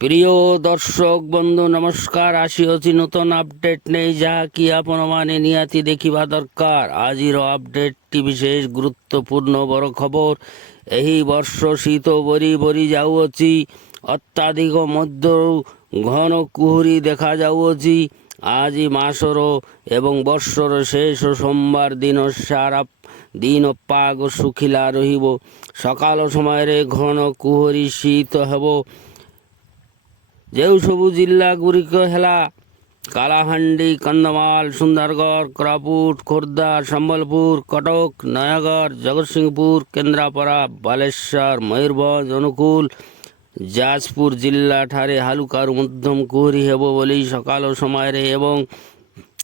প্রিয় দর্শক বন্ধু নমস্କାର। আসিଅଛି নূতন আপডେଟ୍ ନେଇ ଯାହାକି ଆପଣମାନେ ନିହାତି ଦେଖିବା ଦରକାର। ଆଜିର ଅପଡେଟ୍ଟି ବିଶେଷ ଗୁରୁତ୍ୱପୂର୍ଣ୍ଣ ବଡ଼ ଖବର। ଏହି ବର୍ଷ ଶୀତ ବରି ବରି ଯାଉଅଛି। ଅତ୍ୟଧିକ ମଧ୍ୟରୁ ଘନ କୁହୁଡ଼ି ଦେଖାଯାଉଅଛି। ଆଜି ମାସର ଏବଂ ବର୍ଷର ଶେଷ ସୋମବାର ଦିନ ସାରା ଦିନ ପାଗ ଶୁଖିଲା ରହିବ। ସକାଳ ସମୟରେ ଘନ କୁହୁଡ଼ି ଶୀତ ହେବ। ଯେଉଁ ସବୁ ଜିଲ୍ଲା ଗୁଡ଼ିକ ହେଲା କାଲାହାଣ୍ଡି, କନ୍ଧମାଳ, ସୁନ୍ଦରଗଡ଼, କୋରାପୁଟ, ଖୋର୍ଦ୍ଧା, ସମ୍ବଲପୁର, କଟକ, ନୟାଗଡ଼, ଜଗତସିଂହପୁର, କେନ୍ଦ୍ରାପଡ଼ା, ବାଲେଶ୍ୱର, ମୟୂରଭଞ୍ଜ, ଅନୁଗୁଳ, ଯାଜପୁର ଜିଲ୍ଲାଠାରେ ହାଲୁକାରୁ ମଧ୍ୟମ କୁହୁଡ଼ି ହେବ ବୋଲି ସକାଳ ସମୟରେ ଏବଂ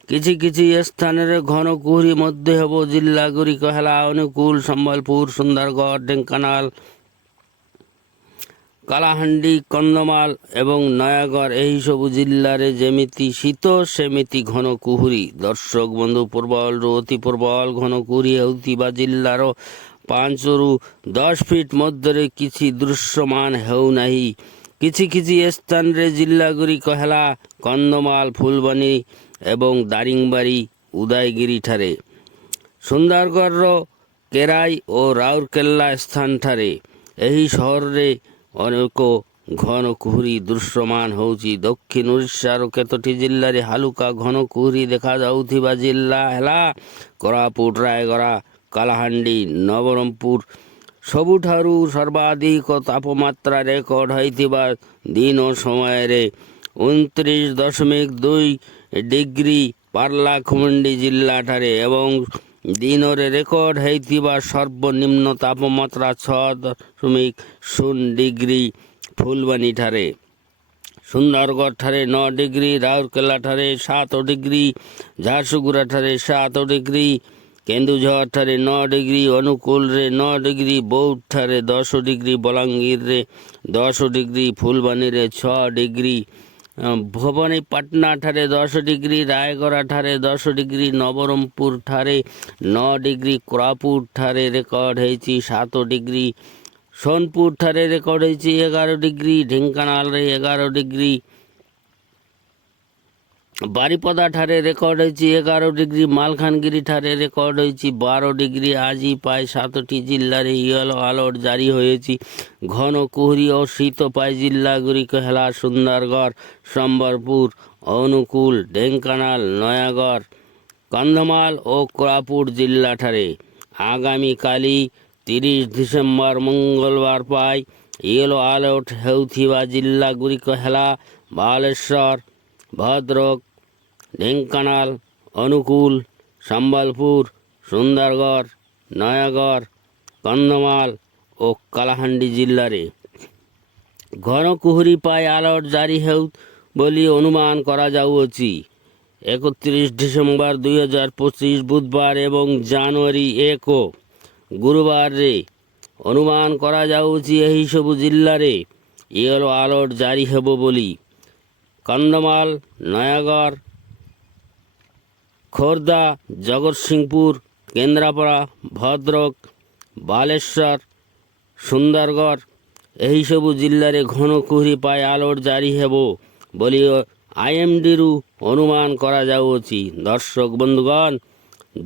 କିଛି କିଛି ସ୍ଥାନରେ ଘନ କୁହୁଡ଼ି ମଧ୍ୟ ହେବ। ଜିଲ୍ଲା ଗୁଡ଼ିକ ହେଲା ଅନୁଗୁଳ, ସମ୍ବଲପୁର, ସୁନ୍ଦରଗଡ଼, ଢେଙ୍କାନାଳ, କାଲାହାଣ୍ଡି, କନ୍ଧମାଳ ଏବଂ ନୟାଗଡ଼। ଏହିସବୁ ଜିଲ୍ଲାରେ ଯେମିତି ଶୀତ ସେମିତି ଘନ କୁହୁଡ଼ି। ଦର୍ଶକ ବନ୍ଧୁ, ପ୍ରବଳରୁ ଅତି ପ୍ରବଳ ଘନ କୁହୁଡ଼ି ହେଉଥିବା ଜିଲ୍ଲାର 5ରୁ 10 ଫିଟ୍ ମଧ୍ୟରେ କିଛି ଦୃଶ୍ୟମାନ ହେଉନାହିଁ। କିଛି କିଛି ସ୍ଥାନରେ ଜିଲ୍ଲାଗୁଡ଼ିକ ହେଲା କନ୍ଧମାଳ, ଫୁଲବାଣୀ ଏବଂ ଦାରିଙ୍ଗବାଡ଼ି, ଉଦୟଗିରିଠାରେ, ସୁନ୍ଦରଗଡ଼ର କେରାଇ ଓ ରାଉରକେଲା ସ୍ଥାନଠାରେ। ଏହି ସହରରେ ଅନେକ ଘନ କୁହୁଡ଼ି ଦୃଶ୍ୟମାନ ହେଉଛି। ଦକ୍ଷିଣ ଓଡ଼ିଶାର କେତୋଟି ଜିଲ୍ଲାରେ ହାଲୁକା ଘନ କୁହୁଡ଼ି ଦେଖାଯାଉଥିବା ଜିଲ୍ଲା ହେଲା କୋରାପୁଟ, ରାୟଗଡ଼ା, କାଲାହାଣ୍ଡି, ନବରଙ୍ଗପୁର। ସବୁଠାରୁ ସର୍ବାଧିକ ତାପମାତ୍ରା ରେକର୍ଡ ହୋଇଥିବା ଦିନ ସମୟରେ 29.2 ଡିଗ୍ରୀ ପାରଲାଖେମୁଣ୍ଡି ଜିଲ୍ଲାଠାରେ ଏବଂ ଦିନରେ ରେକର୍ଡ ହୋଇଥିବା ସର୍ବନିମ୍ନ ତାପମାତ୍ରା 6.0 ଡିଗ୍ରୀ ଫୁଲବାଣୀଠାରେ, ସୁନ୍ଦରଗଡ଼ଠାରେ 9 ଡିଗ୍ରୀ, ରାଉରକେଲାଠାରେ 7 ଡିଗ୍ରୀ, ଝାରସୁଗୁଡ଼ାଠାରେ 7 ଡିଗ୍ରୀ, କେନ୍ଦୁଝରଠାରେ 9 ଡିଗ୍ରୀ, ଅନୁଗୁଳରେ 9 ଡିଗ୍ରୀ, ବୌଦ୍ଧଠାରେ 10 ଡିଗ୍ରୀ, ବଲାଙ୍ଗୀରରେ 10 ଡିଗ୍ରୀ, ଫୁଲବାଣୀରେ 6 ଡିଗ୍ରୀ, ଭବାନୀପାଟଣାଠାରେ 10 ଡିଗ୍ରୀ, ରାୟଗଡ଼ାଠାରେ 10 ଡିଗ୍ରୀ, ନବରଙ୍ଗପୁରଠାରେ 9 ଡିଗ୍ରୀ, କୋରାପୁଟଠାରେ ରେକର୍ଡ ହୋଇଛି 7 ଡିଗ୍ରୀ, ସୋନପୁରଠାରେ ରେକର୍ଡ ହୋଇଛି 11 ଡିଗ୍ରୀ, ଢେଙ୍କାନାଳରେ 11 ଡିଗ୍ରୀ, ବାରିପଦାଠାରେ ରେକର୍ଡ ହୋଇଛି 11 ଡିଗ୍ରୀ, ମାଲକାନଗିରିଠାରେ ରେକର୍ଡ ହୋଇଛି 12 ଡିଗ୍ରୀ। ଆଜି ପ୍ରାୟ 7ଟି ଜିଲ୍ଲାରେ ୟେଲୋ ଆଲର୍ଟ ଜାରି ହୋଇଛି ଘନ କୁହୁଡ଼ି ଓ ଶୀତ ପାଇଁ। ଜିଲ୍ଲାଗୁଡ଼ିକ ହେଲା ସୁନ୍ଦରଗଡ଼, ସମ୍ବଲପୁର, ଅନୁଗୁଳ, ଢେଙ୍କାନାଳ, ନୟାଗଡ଼, କନ୍ଧମାଳ ଓ କୋରାପୁଟ ଜିଲ୍ଲାଠାରେ। ଆଗାମୀକାଲି 30 ଡିସେମ୍ବର ମଙ୍ଗଳବାର ପାଇଁ ୟେଲୋ ଆଲର୍ଟ ହେଉଥିବା ଜିଲ୍ଲାଗୁଡ଼ିକ ହେଲା ବାଲେଶ୍ୱର, ଭଦ୍ରକ, ଢେଙ୍କାନାଳ, ଅନୁଗୁଳ, ସମ୍ବଲପୁର, ସୁନ୍ଦରଗଡ଼, ନୟାଗଡ଼, କନ୍ଧମାଳ ଓ କାଲାହାଣ୍ଡି ଜିଲ୍ଲାରେ। ଘନ କୁହୁଡ଼ି ପାଇଁ ଆଲର୍ଟ ଜାରି ହେଉ ବୋଲି ଅନୁମାନ କରାଯାଉଅଛି। 31 ଡିସେମ୍ବର 2025 ବୁଧବାର ଏବଂ ଜାନୁଆରୀ 1 ଗୁରୁବାରରେ ଅନୁମାନ କରାଯାଉଛି ଏହିସବୁ ଜିଲ୍ଲାରେ ୟେଲୋ ଆଲର୍ଟ ଜାରି ହେବ ବୋଲି। କନ୍ଧମାଳ, ନୟାଗଡ଼, ଖୋର୍ଦ୍ଧା, ଜଗତସିଂହପୁର, କେନ୍ଦ୍ରାପଡ଼ା, ଭଦ୍ରକ, ବାଲେଶ୍ୱର, ସୁନ୍ଦରଗଡ଼ ଏହିସବୁ ଜିଲ୍ଲାରେ ଘନ କୁହୁଡ଼ି ପାଇଁ ଆଲର୍ଟ ଜାରି ହେବ ବୋଲି IMDରୁ ଅନୁମାନ କରାଯାଉଅଛି। ଦର୍ଶକ ବନ୍ଧୁଗଣ,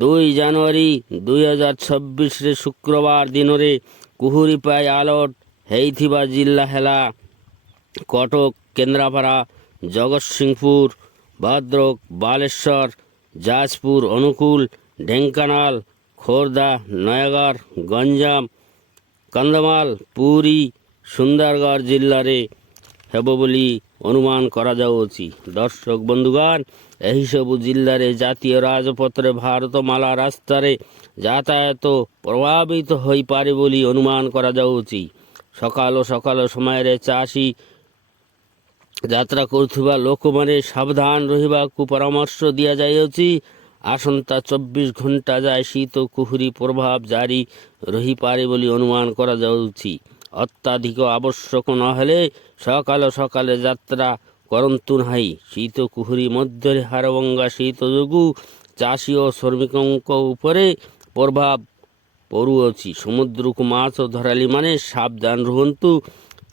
2 ଜାନୁଆରୀ 2026 ଶୁକ୍ରବାର ଦିନରେ କୁହୁଡ଼ି ପାଇଁ ଆଲର୍ଟ ହୋଇଥିବା ଜିଲ୍ଲା ହେଲା କଟକ, କେନ୍ଦ୍ରାପଡ଼ା, ଜଗତସିଂହପୁର, ଭଦ୍ରକ, ବାଲେଶ୍ୱର, ଯାଜପୁର, ଅନୁଗୁଳ, ଢେଙ୍କାନାଳ, ଖୋର୍ଦ୍ଧା, ନୟାଗଡ଼, ଗଞ୍ଜାମ, କନ୍ଧମାଳ, ପୁରୀ, ସୁନ୍ଦରଗଡ଼ ଜିଲ୍ଲାରେ ହେବ ବୋଲି ଅନୁମାନ କରାଯାଉଅଛି। ଦର୍ଶକ ବନ୍ଧୁଗଣ, ଏହିସବୁ ଜିଲ୍ଲାରେ ଜାତୀୟ ରାଜପଥରେ ଭାରତମାଲା ରାସ୍ତାରେ ଯାତାୟାତ ପ୍ରଭାବିତ ହୋଇପାରେ ବୋଲି ଅନୁମାନ କରାଯାଉଛି। ସକାଳ ସମୟରେ ଚାଷୀ ଯାତ୍ରା କରୁଥିବା ଲୋକମାନେ ସାବଧାନ ରହିବାକୁ ପରାମର୍ଶ ଦିଆଯାଇଅଛି। ଆସନ୍ତା 24 ଘଣ୍ଟା ଯାଏ ଶୀତ କୁହୁଡ଼ି ପ୍ରଭାବ ଜାରି ରହିପାରେ ବୋଲି ଅନୁମାନ କରାଯାଉଛି। ଅତ୍ୟଧିକ ଆବଶ୍ୟକ ନହେଲେ ସକାଳେ ଯାତ୍ରା କରନ୍ତୁ ନାହିଁ। ଶୀତ କୁହୁଡ଼ି ମଧ୍ୟରେ ହାଡ଼ଭଙ୍ଗା ଶୀତ ଯୋଗୁଁ ଚାଷୀ ଓ ଶ୍ରମିକଙ୍କ ଉପରେ ପ୍ରଭାବ ପଡ଼ୁଅଛି। ସମୁଦ୍ରକୁ ମାଛ ଧରାଳୀମାନେ ସାବଧାନ ରୁହନ୍ତୁ।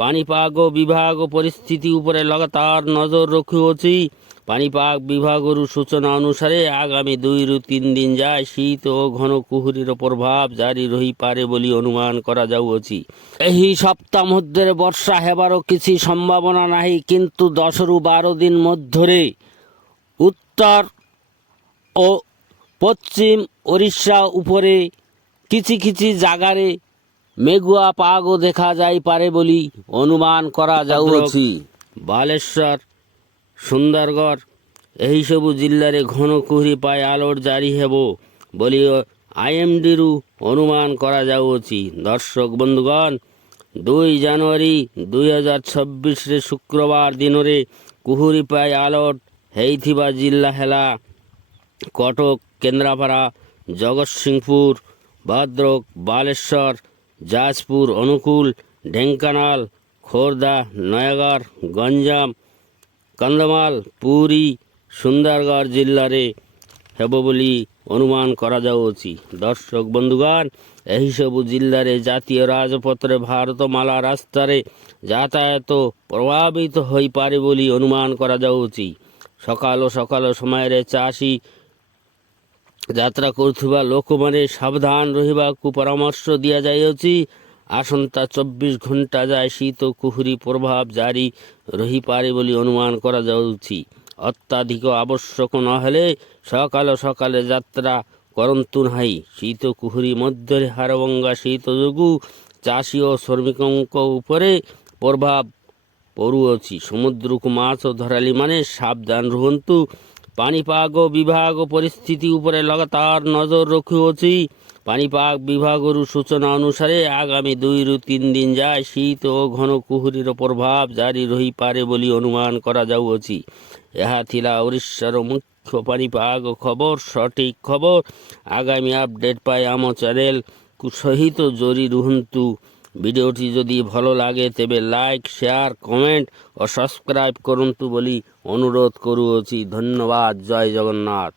ପାଣିପାଗ ବିଭାଗ ପରିସ୍ଥିତି ଉପରେ ଲଗାତାର ନଜର ରଖୁଅଛି। ପାଣିପାଗ ବିଭାଗରୁ ସୂଚନା ଅନୁସାରେ ଆଗାମୀ 2ରୁ 3 ଦିନ ଯାଏ ଶୀତ ଓ ଘନ କୁହୁଡ଼ିର ପ୍ରଭାବ ଜାରି ରହିପାରେ ବୋଲି ଅନୁମାନ କରାଯାଉଅଛି। ଏହି ସପ୍ତାହ ମଧ୍ୟରେ ବର୍ଷା ହେବାର କିଛି ସମ୍ଭାବନା ନାହିଁ, କିନ୍ତୁ 10ରୁ 12 ଦିନ ମଧ୍ୟରେ ଉତ୍ତର ଓ ପଶ୍ଚିମ ଓଡ଼ିଶା ଉପରେ କିଛି କିଛି ଜାଗାରେ ମେଘୁଆ ପାଗ ଦେଖାଯାଇପାରେ ବୋଲି ଅନୁମାନ କରାଯାଉଅଛି। ବାଲେଶ୍ୱର, ସୁନ୍ଦରଗଡ଼ ଏହିସବୁ ଜିଲ୍ଲାରେ ଘନ କୁହୁଡ଼ି ପାଇଁ ଆଲର୍ଟ ଜାରି ହେବ ବୋଲି IMDରୁ ଅନୁମାନ କରାଯାଉଅଛି। ଦର୍ଶକ ବନ୍ଧୁଗଣ, 2 ଜାନୁଆରୀ 2026ରେ ଶୁକ୍ରବାର ଦିନରେ କୁହୁଡ଼ି ପାଇଁ ଆଲର୍ଟ ହୋଇଥିବା ଜିଲ୍ଲା ହେଲା କଟକ, କେନ୍ଦ୍ରାପଡ଼ା, ଜଗତସିଂହପୁର, ଭଦ୍ରକ, ବାଲେଶ୍ୱର, ଯାଜପୁର, ଅନୁଗୁଳ, ଢେଙ୍କାନାଳ, ଖୋର୍ଦ୍ଧା, ନୟାଗଡ଼, ଗଞ୍ଜାମ, କନ୍ଧମାଳ, ପୁରୀ, ସୁନ୍ଦରଗଡ଼ ଜିଲ୍ଲାରେ ହେବ ବୋଲି ଅନୁମାନ କରାଯାଉଅଛି। ଦର୍ଶକ ବନ୍ଧୁଗଣ, ଏହିସବୁ ଜିଲ୍ଲାରେ ଜାତୀୟ ରାଜପଥରେ ଭାରତମାଲା ରାସ୍ତାରେ ଯାତାୟାତ ପ୍ରଭାବିତ ହୋଇପାରେ ବୋଲି ଅନୁମାନ କରାଯାଉଛି। ସକାଳ ସମୟରେ ଚାଷୀ ଯାତ୍ରା କରୁଥିବା ଲୋକମାନେ ସାବଧାନ ରହିବାକୁ ପରାମର୍ଶ ଦିଆଯାଇଅଛି। ଆସନ୍ତା 24 ଘଣ୍ଟା ଯାଏ ଶୀତ କୁହୁଡ଼ି ପ୍ରଭାବ ଜାରି ରହିପାରେ ବୋଲି ଅନୁମାନ କରାଯାଉଛି। ଅତ୍ୟଧିକ ଆବଶ୍ୟକ ନହେଲେ ସକାଳେ ଯାତ୍ରା କରନ୍ତୁ ନାହିଁ। ଶୀତ କୁହୁଡ଼ି ମଧ୍ୟରେ ହାଡ଼ଭଙ୍ଗା ଶୀତ ଯୋଗୁଁ ଚାଷୀ ଓ ଶ୍ରମିକଙ୍କ ଉପରେ ପ୍ରଭାବ ପଡ଼ୁଅଛି। ସମୁଦ୍ରକୁ ମାଛ ଧରାଳୀମାନେ ସାବଧାନ ରୁହନ୍ତୁ। ପାଣିପାଗ ବିଭାଗ ପରିସ୍ଥିତି ଉପରେ ଲଗାତାର ନଜର ରଖୁଅଛି। ପାଣିପାଗ ବିଭାଗରୁ ସୂଚନା ଅନୁସାରେ ଆଗାମୀ 2ରୁ 3 ଦିନ ଯାଏ ଶୀତ ଓ ଘନ କୁହୁଡ଼ିର ପ୍ରଭାବ ଜାରି ରହିପାରେ ବୋଲି ଅନୁମାନ କରାଯାଉଅଛି। ଏହା ଥିଲା ଓଡ଼ିଶାର ମୁଖ୍ୟ ପାଣିପାଗ ଖବର। ସଠିକ୍ ଖବର ଆଗାମୀ ଅପଡେଟ୍ ପାଇଁ ଆମ ଚ୍ୟାନେଲକୁ ସହିତ ଯୋଡ଼ି ରୁହନ୍ତୁ। ଭିଡ଼ିଓଟି ଯଦି ଭଲ ଲାଗେ ତେବେ ଲାଇକ୍, ସେୟାର, କମେଣ୍ଟ ଓ ସବସ୍କ୍ରାଇବ୍ କରନ୍ତୁ ବୋଲି ଅନୁରୋଧ କରୁଅଛି। ଧନ୍ୟବାଦ। ଜୟ ଜଗନ୍ନାଥ।